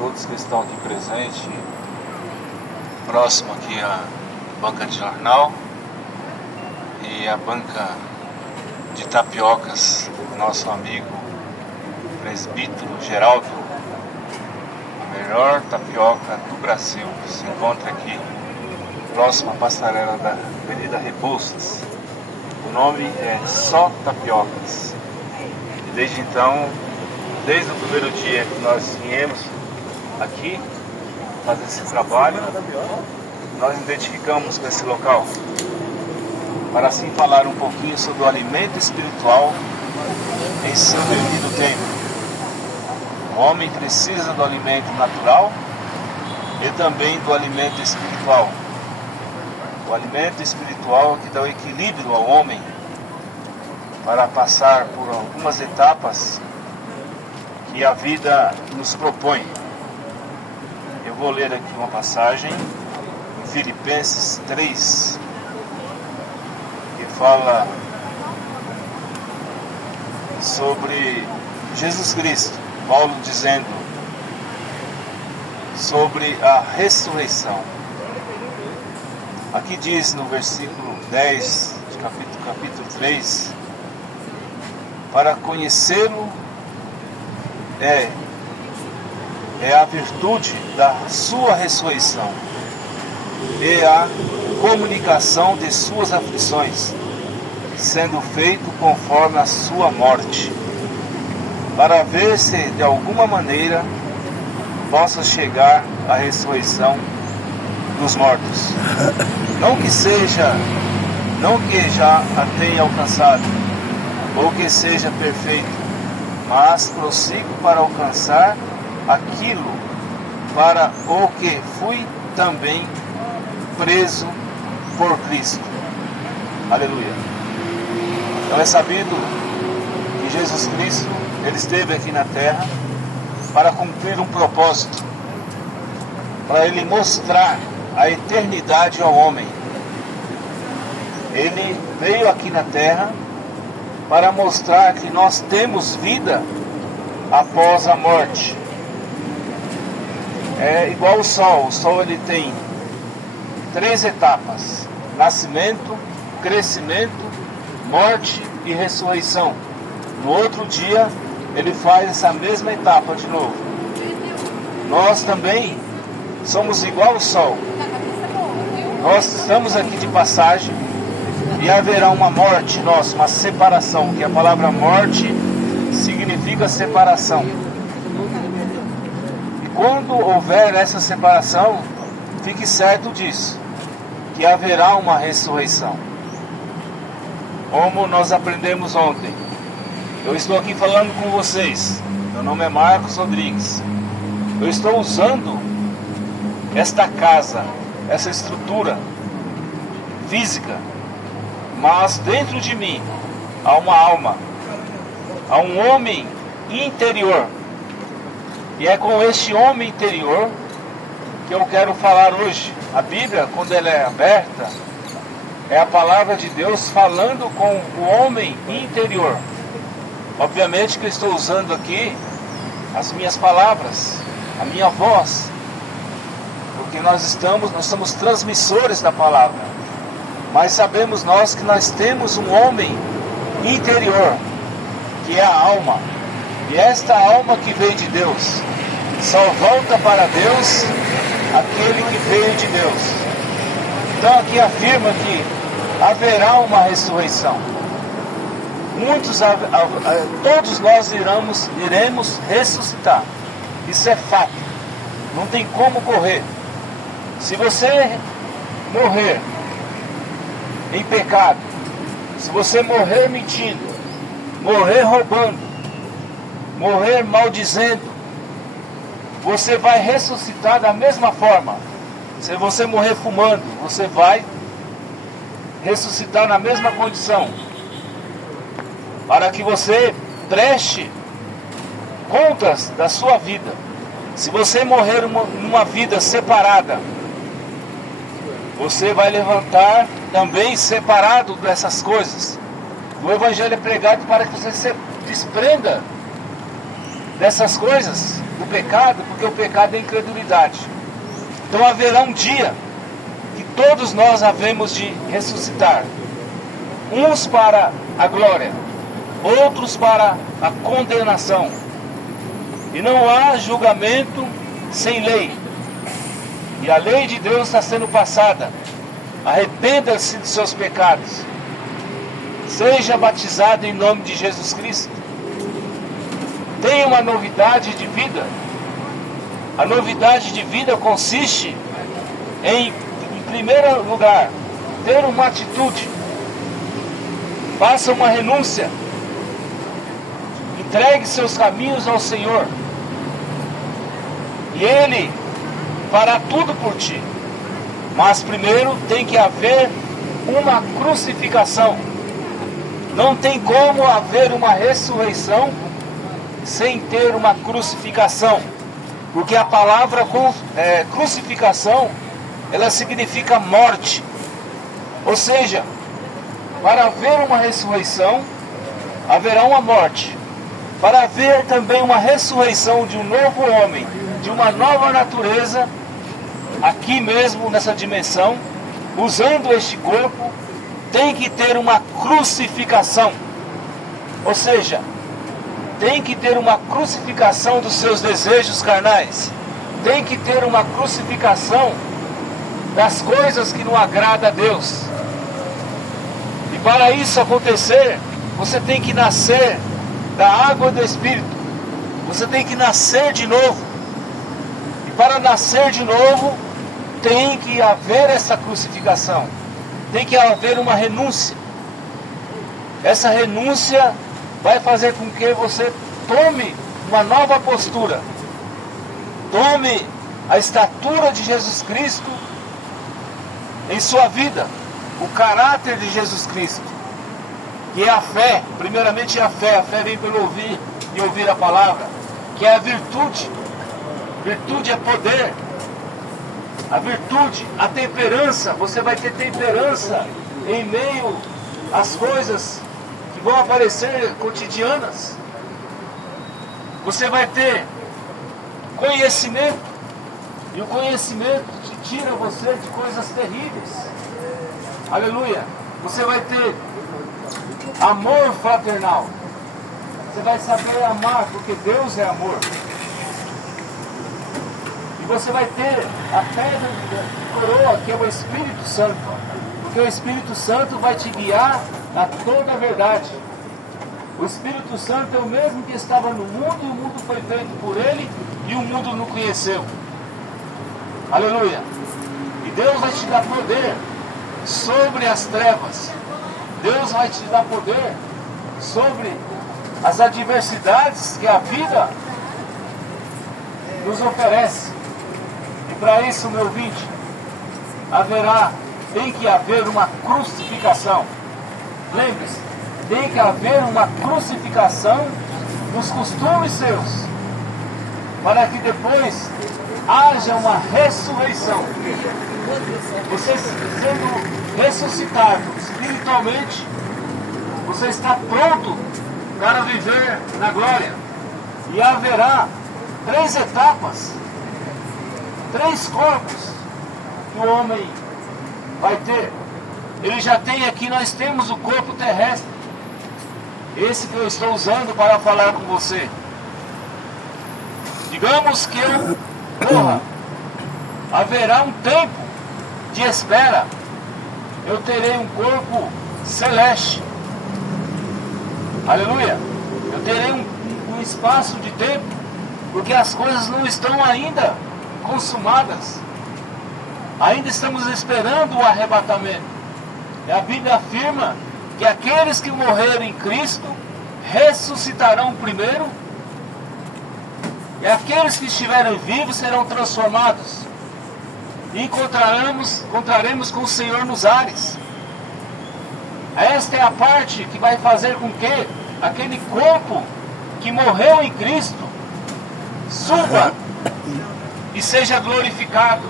todos que estão aqui presentes, próximo aqui à banca de jornal e a banca de tapiocas do nosso amigo presbítero Geraldo. A melhor tapioca do Brasil se encontra aqui próximo à passarela da Avenida Rebouças. O nome é Só Tapiocas. E desde então, desde o primeiro dia que nós viemos aqui fazer esse trabalho, nós identificamos com esse local para assim falar um pouquinho sobre o alimento espiritual em seu devido tempo. O homem precisa do alimento natural e também do alimento espiritual. O alimento espiritual que dá o equilíbrio ao homem para passar por algumas etapas que a vida nos propõe. Eu vou ler aqui uma passagem em Filipenses 3, que fala sobre Jesus Cristo, Paulo dizendo sobre a ressurreição. Aqui diz no versículo 10, de capítulo 3, para conhecê-lo é a virtude da sua ressurreição e a comunicação de suas aflições, sendo feito conforme a sua morte, para ver se de alguma maneira possa chegar à ressurreição dos mortos. Não que já a tenha alcançado, ou que seja perfeito, mas prossigo para alcançar aquilo para o que fui também preso por Cristo. Aleluia. Então é sabido que Jesus Cristo, ele esteve aqui na terra para cumprir um propósito, para ele mostrar a eternidade ao homem. Ele veio aqui na terra para mostrar que nós temos vida após a morte. É igual o sol. O sol ele tem 3 etapas: nascimento, crescimento, morte e ressurreição. No outro dia ele faz essa mesma etapa de novo. Nós também somos igual ao sol. Nós estamos aqui de passagem e haverá uma morte nossa, uma separação, que a palavra morte significa separação. E quando houver essa separação, fique certo disso, que haverá uma ressurreição. Como nós aprendemos ontem, eu estou aqui falando com vocês, meu nome é Marcos Rodrigues. Eu estou usando esta casa, essa estrutura física, mas dentro de mim há uma alma, há um homem interior. E é com este homem interior que eu quero falar hoje. A Bíblia, quando ela é aberta, é a palavra de Deus falando com o homem interior. Obviamente que eu estou usando aqui as minhas palavras, a minha voz, porque nós somos transmissores da palavra. Mas sabemos nós que nós temos um homem interior, que é a alma. E esta alma que veio de Deus, só volta para Deus aquele que veio de Deus. Então aqui afirma que haverá uma ressurreição. Todos nós iremos ressuscitar. Isso é fato. Não tem como correr. Se você morrer em pecado, se você morrer mentindo, morrer roubando, morrer maldizendo, você vai ressuscitar da mesma forma. Se você morrer fumando, você vai ressuscitar na mesma condição, para que você preste contas da sua vida. Se você morrer numa vida separada, você vai levantar também separado dessas coisas. O Evangelho é pregado para que você se desprenda dessas coisas, do pecado, porque o pecado é incredulidade. Então haverá um dia que todos nós havemos de ressuscitar. Uns para a glória, outros para a condenação. E não há julgamento sem lei. E a lei de Deus está sendo passada. Arrependa-se de seus pecados. Seja batizado em nome de Jesus Cristo. Tenha uma novidade de vida. A novidade de vida consiste em primeiro lugar, ter uma atitude. Faça uma renúncia. Entregue seus caminhos ao Senhor. E Ele fará tudo por ti. Mas primeiro tem que haver uma crucificação. Não tem como haver uma ressurreição sem ter uma crucificação. Porque a palavra crucificação, ela significa morte. Ou seja, para haver uma ressurreição, haverá uma morte. Para haver também uma ressurreição de um novo homem, de uma nova natureza, aqui mesmo nessa dimensão, usando este corpo, tem que ter uma crucificação. Ou seja, tem que ter uma crucificação dos seus desejos carnais. Tem que ter uma crucificação das coisas que não agradam a Deus. E para isso acontecer, você tem que nascer da água e do Espírito. Você tem que nascer de novo. E para nascer de novo, tem que haver essa crucificação. Tem que haver uma renúncia. Essa renúncia vai fazer com que você tome uma nova postura. Tome a estatura de Jesus Cristo em sua vida. O caráter de Jesus Cristo. Que é a fé. Primeiramente é a fé. A fé vem pelo ouvir e ouvir a palavra. Que é a virtude. Virtude é poder. A virtude, a temperança. Você vai ter temperança em meio às coisas que vão aparecer cotidianas. Você vai ter conhecimento. E o conhecimento te tira você de coisas terríveis. Aleluia. Você vai ter amor fraternal. Você vai saber amar, porque Deus é amor. E você vai ter a pedra de coroa, que é o Espírito Santo. Porque o Espírito Santo vai te guiar a toda a verdade. O Espírito Santo é o mesmo que estava no mundo, e o mundo foi feito por ele, e o mundo não conheceu. Aleluia. E Deus vai te dar poder sobre as trevas. Deus vai te dar poder sobre as adversidades que a vida nos oferece. E para isso, meu ouvinte, tem que haver uma crucificação. Lembre-se, tem que haver uma crucificação dos costumes seus, para que depois haja uma ressurreição. Você sendo ressuscitado espiritualmente, você está pronto para viver na glória. E haverá 3 etapas, 3 corpos que o homem vai ter. Ele já tem aqui, nós temos o corpo terrestre. Esse que eu estou usando para falar com você. Digamos que eu morra. Haverá um tempo de espera. Eu terei um corpo celeste. Aleluia. Eu terei um espaço de tempo, porque as coisas não estão ainda consumadas. Ainda estamos esperando o arrebatamento. E a Bíblia afirma que aqueles que morreram em Cristo ressuscitarão primeiro, e aqueles que estiverem vivos serão transformados. E encontraremos com o Senhor nos ares. Esta é a parte que vai fazer com que aquele corpo que morreu em Cristo suba e seja glorificado.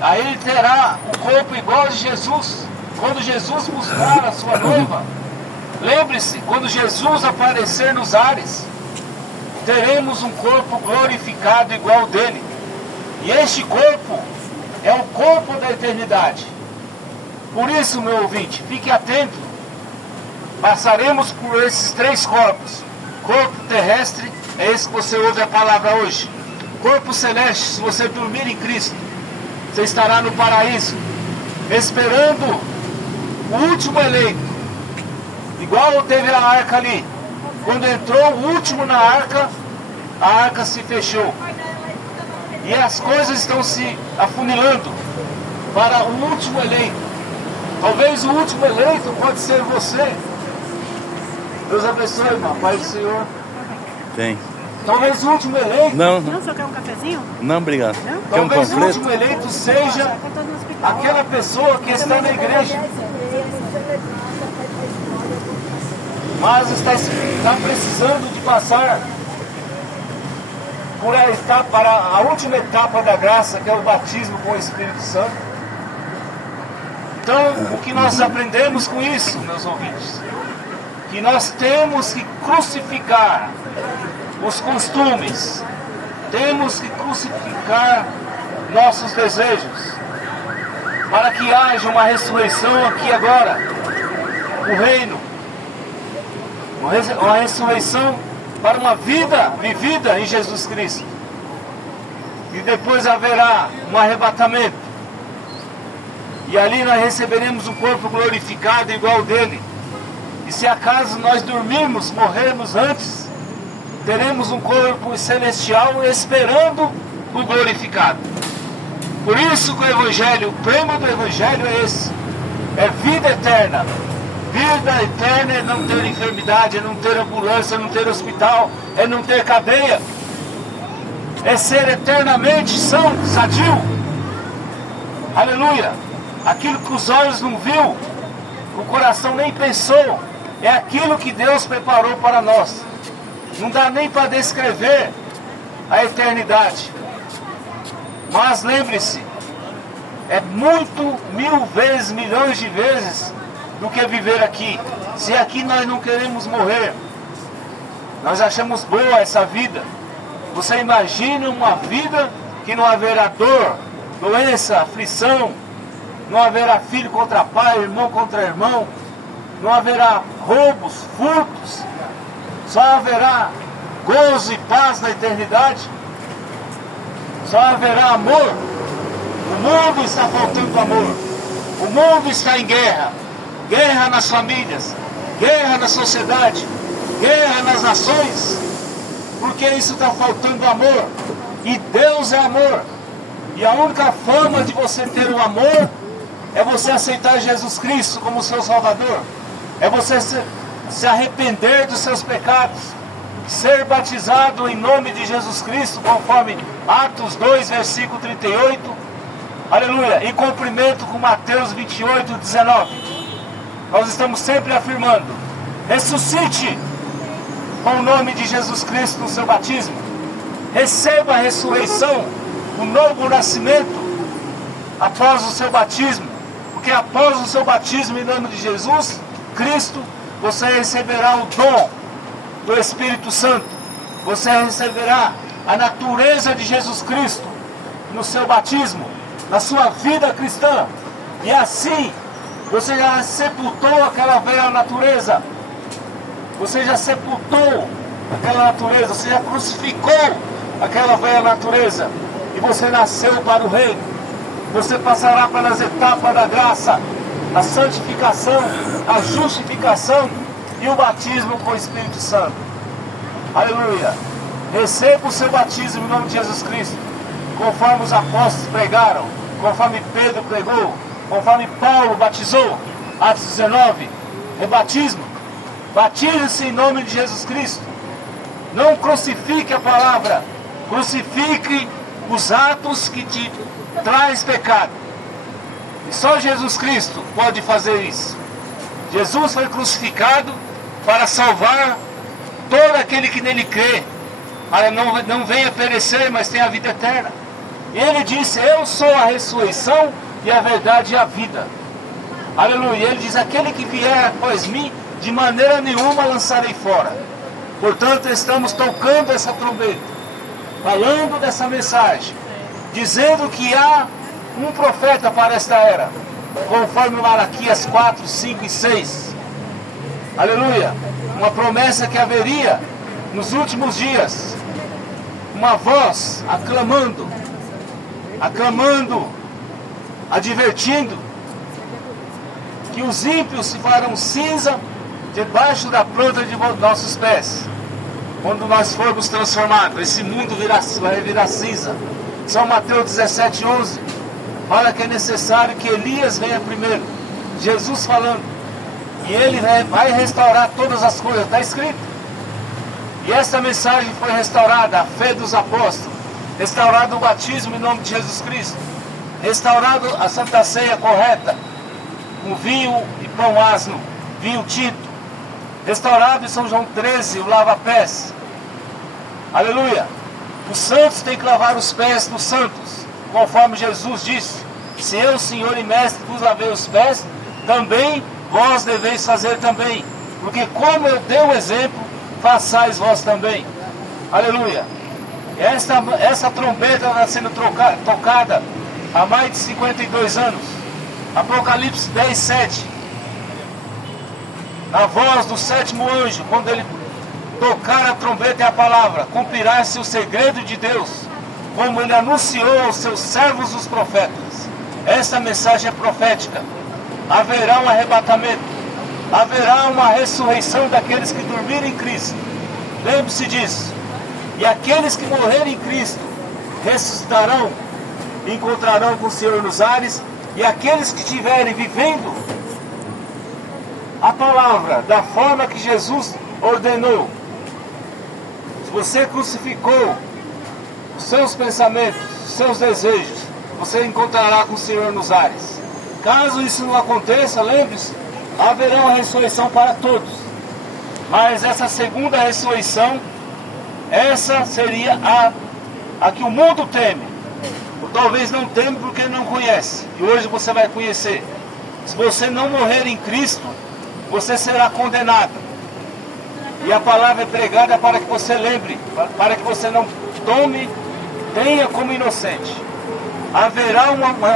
Aí ele terá o corpo igual de Jesus. Quando Jesus buscar a sua noiva, lembre-se, quando Jesus aparecer nos ares, teremos um corpo glorificado igual ao dele. E este corpo é o corpo da eternidade. Por isso, meu ouvinte, fique atento. Passaremos por esses 3 corpos. Corpo terrestre, é esse que você ouve a palavra hoje. Corpo celeste, se você dormir em Cristo, você estará no paraíso, esperando o último eleito. Igual teve a arca ali. Quando entrou o último na arca, a arca se fechou. E as coisas estão se afunilando para o último eleito. Talvez o último eleito pode ser você. Deus abençoe, irmão. Pai do Senhor. Tem. Talvez o último eleito... Não, Não, só quer um cafezinho? não, obrigado. Não? Quer um Talvez o panfleto? último eleito seja aquela pessoa que está na igreja, mas está precisando de passar por a etapa, para a última etapa da graça, que é o batismo com o Espírito Santo. Então, o que nós aprendemos com isso, meus ouvintes? Que nós temos que crucificar os costumes, temos que crucificar nossos desejos, para que haja uma ressurreição aqui agora, o reino, uma ressurreição para uma vida vivida em Jesus Cristo. E depois haverá um arrebatamento, e ali nós receberemos um corpo glorificado igual ao dele. E se acaso nós dormirmos, morrermos antes, teremos um corpo celestial esperando o glorificado. Por isso que o Evangelho, o prêmio do Evangelho é esse, é vida eterna. Vida eterna é não ter enfermidade, é não ter ambulância, é não ter hospital, é não ter cadeia, é ser eternamente são, sadio. Aleluia! Aquilo que os olhos não viu, o coração nem pensou, é aquilo que Deus preparou para nós. Não dá nem para descrever a eternidade. Mas lembre-se, é muito, 1000 vezes, milhões de vezes do que viver aqui. Se aqui nós não queremos morrer, nós achamos boa essa vida. Você imagina uma vida que não haverá dor, doença, aflição, não haverá filho contra pai, irmão contra irmão, não haverá roubos, furtos, só haverá gozo e paz na eternidade, só haverá amor. O mundo está faltando amor, o mundo está em guerra, guerra nas famílias, guerra na sociedade, guerra nas nações, porque isso está faltando amor, e Deus é amor, e a única forma de você ter o amor é você aceitar Jesus Cristo como seu Salvador, é você se arrepender dos seus pecados, ser batizado em nome de Jesus Cristo, conforme Atos 2, versículo 38, aleluia, em cumprimento com Mateus 28, 19. Nós estamos sempre afirmando: ressuscite com o nome de Jesus Cristo no seu batismo, receba a ressurreição, o novo nascimento após o seu batismo, porque após o seu batismo em nome de Jesus Cristo, você receberá o dom do Espírito Santo, você receberá a natureza de Jesus Cristo no seu batismo, na sua vida cristã, e assim você já sepultou aquela velha natureza, você já sepultou aquela natureza, você já crucificou aquela velha natureza, e você nasceu para o reino. Você passará pelas etapas da graça, a santificação, a justificação e o batismo com o Espírito Santo. Aleluia! Receba o seu batismo em nome de Jesus Cristo, conforme os apóstolos pregaram, conforme Pedro pregou, conforme Paulo batizou. Atos 19, é batismo. Batize-se em nome de Jesus Cristo. Não crucifique a palavra, crucifique os atos que te traz pecado. E só Jesus Cristo pode fazer isso. Jesus foi crucificado para salvar todo aquele que nele crê, para não venha perecer, mas tenha a vida eterna. E ele disse: eu sou a ressurreição e a verdade e a vida. Aleluia. Ele diz: aquele que vier após mim, de maneira nenhuma lançarei fora. Portanto, estamos tocando essa trombeta, falando dessa mensagem, dizendo que há um profeta para esta era, conforme Malaquias 4, 5 e 6. Aleluia! Uma promessa que haveria nos últimos dias, uma voz aclamando, advertindo que os ímpios se farão cinza debaixo da planta de nossos pés. Quando nós formos transformados, esse mundo vai virar cinza. São Mateus 17, 11 fala que é necessário que Elias venha primeiro. Jesus falando. E ele vai restaurar todas as coisas, está escrito. E essa mensagem foi restaurada, a fé dos apóstolos, restaurado o batismo em nome de Jesus Cristo, restaurado a Santa Ceia correta, com vinho e pão asno, vinho tinto, restaurado em São João 13, o lava-pés. Aleluia! Os santos têm que lavar os pés dos santos, conforme Jesus disse: se eu, Senhor e Mestre, vos lavei os pés, também vós deveis fazer também, porque como eu dei o exemplo, façais vós também. Aleluia! Essa trombeta está sendo tocada há mais de 52 anos. Apocalipse 10, 7. Na voz do sétimo anjo, quando ele tocar a trombeta e a palavra, cumprirá-se o segredo de Deus, como ele anunciou aos seus servos os profetas. Essa mensagem é profética. Haverá um arrebatamento, haverá uma ressurreição daqueles que dormirem em Cristo. Lembre-se disso. E aqueles que morrerem em Cristo ressuscitarão, encontrarão com o Senhor nos ares. E aqueles que estiverem vivendo a palavra da forma que Jesus ordenou, se você crucificou os seus pensamentos, os seus desejos, você encontrará com o Senhor nos ares. Caso isso não aconteça, lembre-se, haverá uma ressurreição para todos. Mas essa segunda ressurreição, essa seria a que o mundo teme. Ou talvez não teme porque não conhece. E hoje você vai conhecer. Se você não morrer em Cristo, você será condenado. E a palavra é pregada para que você lembre, para que você não tenha como inocente. Haverá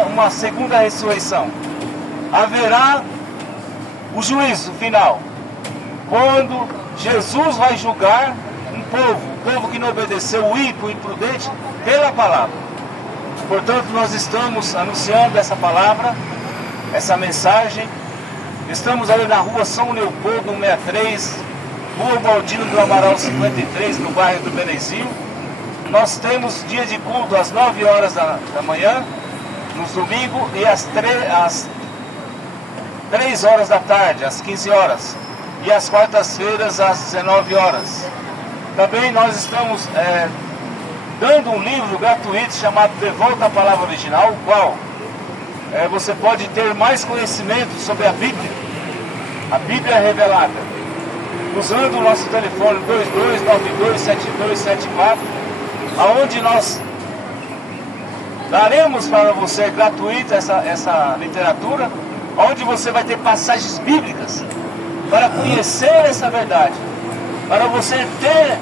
uma segunda ressurreição. Haverá o juízo final, quando Jesus vai julgar um povo que não obedeceu, o ímpio, o imprudente, pela palavra. Portanto, nós estamos anunciando essa palavra, essa mensagem. Estamos ali na rua São Leopoldo, 163, Rua Baldino do Amaral 53, no bairro do Benezil. Nós temos dia de culto às 9 horas da manhã, nos domingos, e às 3 horas da tarde, às 15 horas. E às quartas-feiras, às 19 horas. Também nós estamos dando um livro gratuito chamado De Volta à Palavra Original, o qual você pode ter mais conhecimento sobre a Bíblia revelada, usando o nosso telefone 22927274, aonde nós daremos para você gratuita essa literatura, onde você vai ter passagens bíblicas para conhecer essa verdade, para você ter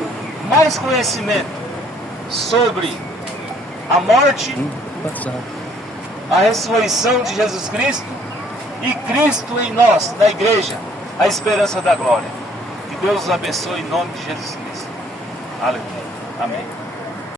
mais conhecimento sobre a morte, a ressurreição de Jesus Cristo e Cristo em nós, na igreja, a esperança da glória. Que Deus os abençoe em nome de Jesus Cristo. Aleluia. Amém.